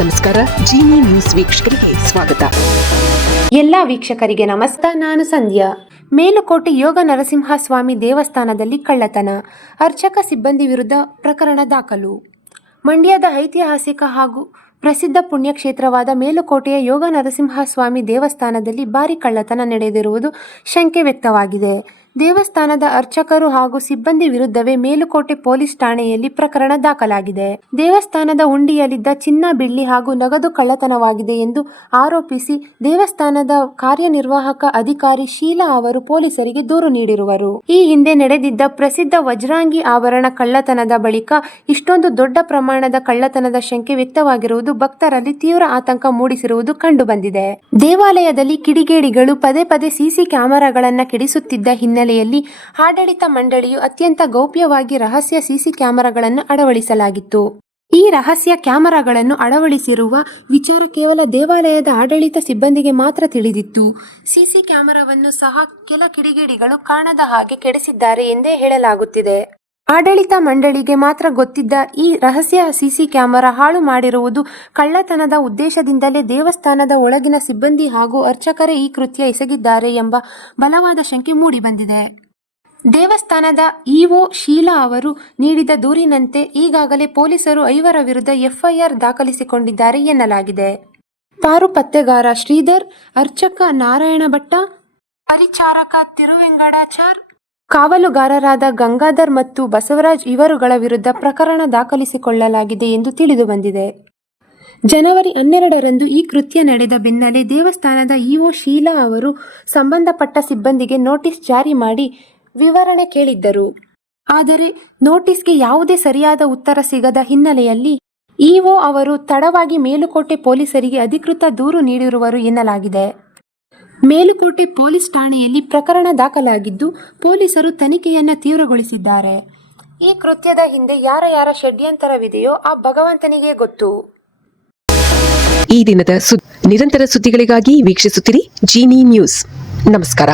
ನಮಸ್ಕಾರ. ಜೀನಿ ನ್ಯೂಸ್ ವೀಕ್ಷಕರಿಗೆ ಸ್ವಾಗತ. ಎಲ್ಲ ವೀಕ್ಷಕರಿಗೆ ನಮಸ್ಕಾರ. ನಾನು ಸಂಧ್ಯಾ. ಮೇಲುಕೋಟೆ ಯೋಗ ನರಸಿಂಹಸ್ವಾಮಿ ದೇವಸ್ಥಾನದಲ್ಲಿ ಕಳ್ಳತನ, ಅರ್ಚಕ ಸಿಬ್ಬಂದಿ ವಿರುದ್ಧ ಪ್ರಕರಣ ದಾಖಲು. ಮಂಡ್ಯದ ಐತಿಹಾಸಿಕ ಹಾಗೂ ಪ್ರಸಿದ್ಧ ಪುಣ್ಯಕ್ಷೇತ್ರವಾದ ಮೇಲುಕೋಟೆಯ ಯೋಗ ನರಸಿಂಹಸ್ವಾಮಿ ದೇವಸ್ಥಾನದಲ್ಲಿ ಭಾರೀ ಕಳ್ಳತನ ನಡೆದಿರುವುದು ಶಂಕೆ ವ್ಯಕ್ತವಾಗಿದೆ. ದೇವಸ್ಥಾನದ ಅರ್ಚಕರು ಹಾಗೂ ಸಿಬ್ಬಂದಿ ವಿರುದ್ಧವೇ ಮೇಲುಕೋಟೆ ಪೊಲೀಸ್ ಠಾಣೆಯಲ್ಲಿ ಪ್ರಕರಣ ದಾಖಲಾಗಿದೆ. ದೇವಸ್ಥಾನದ ಹುಂಡಿಯಲ್ಲಿದ್ದ ಚಿನ್ನ, ಬೆಳ್ಳಿ ಹಾಗೂ ನಗದು ಕಳ್ಳತನವಾಗಿದೆ ಎಂದು ಆರೋಪಿಸಿ ದೇವಸ್ಥಾನದ ಕಾರ್ಯನಿರ್ವಾಹಕ ಅಧಿಕಾರಿ ಶೀಲಾ ಅವರು ಪೊಲೀಸರಿಗೆ ದೂರು ನೀಡಿರುವರು. ಈ ಹಿಂದೆ ನಡೆದಿದ್ದ ಪ್ರಸಿದ್ಧ ವಜ್ರಾಂಗಿ ಆಭರಣ ಕಳ್ಳತನದ ಬಳಿಕ ಇಷ್ಟೊಂದು ದೊಡ್ಡ ಪ್ರಮಾಣದ ಕಳ್ಳತನದ ಶಂಕೆ ವ್ಯಕ್ತವಾಗಿರುವುದು ಭಕ್ತರಲ್ಲಿ ತೀವ್ರ ಆತಂಕ ಮೂಡಿಸಿರುವುದು ಕಂಡುಬಂದಿದೆ. ದೇವಾಲಯದಲ್ಲಿ ಕಿಡಿಗೇಡಿಗಳು ಪದೇ ಪದೇ ಸಿಸಿ ಕ್ಯಾಮೆರಾಗಳನ್ನು ಕೆಡಿಸುತ್ತಿದ್ದ ಹಿನ್ನೆಲೆಯಲ್ಲಿ ಆಡಳಿತ ಮಂಡಳಿಯು ಅತ್ಯಂತ ಗೌಪ್ಯವಾಗಿ ರಹಸ್ಯ ಸಿಸಿ ಕ್ಯಾಮೆರಾಗಳನ್ನು ಅಳವಡಿಸಲಾಗಿತ್ತು. ಈ ರಹಸ್ಯ ಕ್ಯಾಮೆರಾಗಳನ್ನು ಅಳವಡಿಸಿರುವ ವಿಚಾರ ಕೇವಲ ದೇವಾಲಯದ ಆಡಳಿತ ಸಿಬ್ಬಂದಿಗೆ ಮಾತ್ರ ತಿಳಿದಿತ್ತು. ಸಿಸಿ ಕ್ಯಾಮೆರಾವನ್ನು ಸಹ ಕೆಲ ಕಿಡಿಗೇಡಿಗಳು ಕಾಣದ ಹಾಗೆ ಕೆಡಿಸಿದ್ದಾರೆ ಎಂದೇ ಹೇಳಲಾಗುತ್ತಿದೆ. ಆಡಳಿತ ಮಂಡಳಿಗೆ ಮಾತ್ರ ಗೊತ್ತಿದ್ದ ಈ ರಹಸ್ಯ ಸಿಸಿ ಕ್ಯಾಮೆರಾ ಹಾಳು ಮಾಡಿರುವುದು ಕಳ್ಳತನದ ಉದ್ದೇಶದಿಂದಲೇ ದೇವಸ್ಥಾನದ ಒಳಗಿನ ಸಿಬ್ಬಂದಿ ಹಾಗೂ ಅರ್ಚಕರೇ ಈ ಕೃತ್ಯ ಎಸಗಿದ್ದಾರೆ ಎಂಬ ಬಲವಾದ ಶಂಕೆ ಮೂಡಿಬಂದಿದೆ. ದೇವಸ್ಥಾನದ ಇಒ ಶೀಲಾ ಅವರು ನೀಡಿದ ದೂರಿನಂತೆ ಈಗಾಗಲೇ ಪೊಲೀಸರು 5 ವಿರುದ್ಧ ಎಫ್ಐಆರ್ ದಾಖಲಿಸಿಕೊಂಡಿದ್ದಾರೆ ಎನ್ನಲಾಗಿದೆ. ಪಾರುಪತ್ಯಗಾರ ಶ್ರೀಧರ್, ಅರ್ಚಕ ನಾರಾಯಣ ಭಟ್ಟ, ಪರಿಚಾರಕ ತಿರುವೆಂಗಡಾಚಾರ್, ಕಾವಲುಗಾರರಾದ ಗಂಗಾಧರ್ ಮತ್ತು ಬಸವರಾಜ್ ಇವರುಗಳ ವಿರುದ್ಧ ಪ್ರಕರಣ ದಾಖಲಿಸಿಕೊಳ್ಳಲಾಗಿದೆ ಎಂದು ತಿಳಿದುಬಂದಿದೆ. ಜನವರಿ 12ರಂದು ಈ ಕೃತ್ಯ ನಡೆದ ಬೆನ್ನಲ್ಲೇ ದೇವಸ್ಥಾನದ ಇಒ ಶೀಲಾ ಅವರು ಸಂಬಂಧಪಟ್ಟ ಸಿಬ್ಬಂದಿಗೆ ನೋಟಿಸ್ ಜಾರಿ ಮಾಡಿ ವಿವರಣೆ ಕೇಳಿದ್ದರು. ಆದರೆ ನೋಟಿಸ್ಗೆ ಯಾವುದೇ ಸರಿಯಾದ ಉತ್ತರ ಸಿಗದ ಹಿನ್ನೆಲೆಯಲ್ಲಿ ಇಒ ಅವರು ತಡವಾಗಿ ಮೇಲುಕೋಟೆ ಪೊಲೀಸರಿಗೆ ಅಧಿಕೃತ ದೂರು ನೀಡಿರುವರು ಎನ್ನಲಾಗಿದೆ. ಮೇಲುಕೋಟೆ ಪೊಲೀಸ್ ಠಾಣೆಯಲ್ಲಿ ಪ್ರಕರಣ ದಾಖಲಾಗಿದ್ದು ಪೊಲೀಸರು ತನಿಖೆಯನ್ನು ತೀವ್ರಗೊಳಿಸಿದ್ದಾರೆ. ಈ ಕೃತ್ಯದ ಹಿಂದೆ ಯಾರ ಷಡ್ಯಂತರವಿದೆಯೋ ಆ ಭಗವಂತನಿಗೆ ಗೊತ್ತು. ಈ ದಿನದ ನಿರಂತರ ಸುದ್ದಿಗಳಿಗಾಗಿ ವೀಕ್ಷಿಸುತ್ತಿರಿ ಜೀನಿ ನ್ಯೂಸ್. ನಮಸ್ಕಾರ.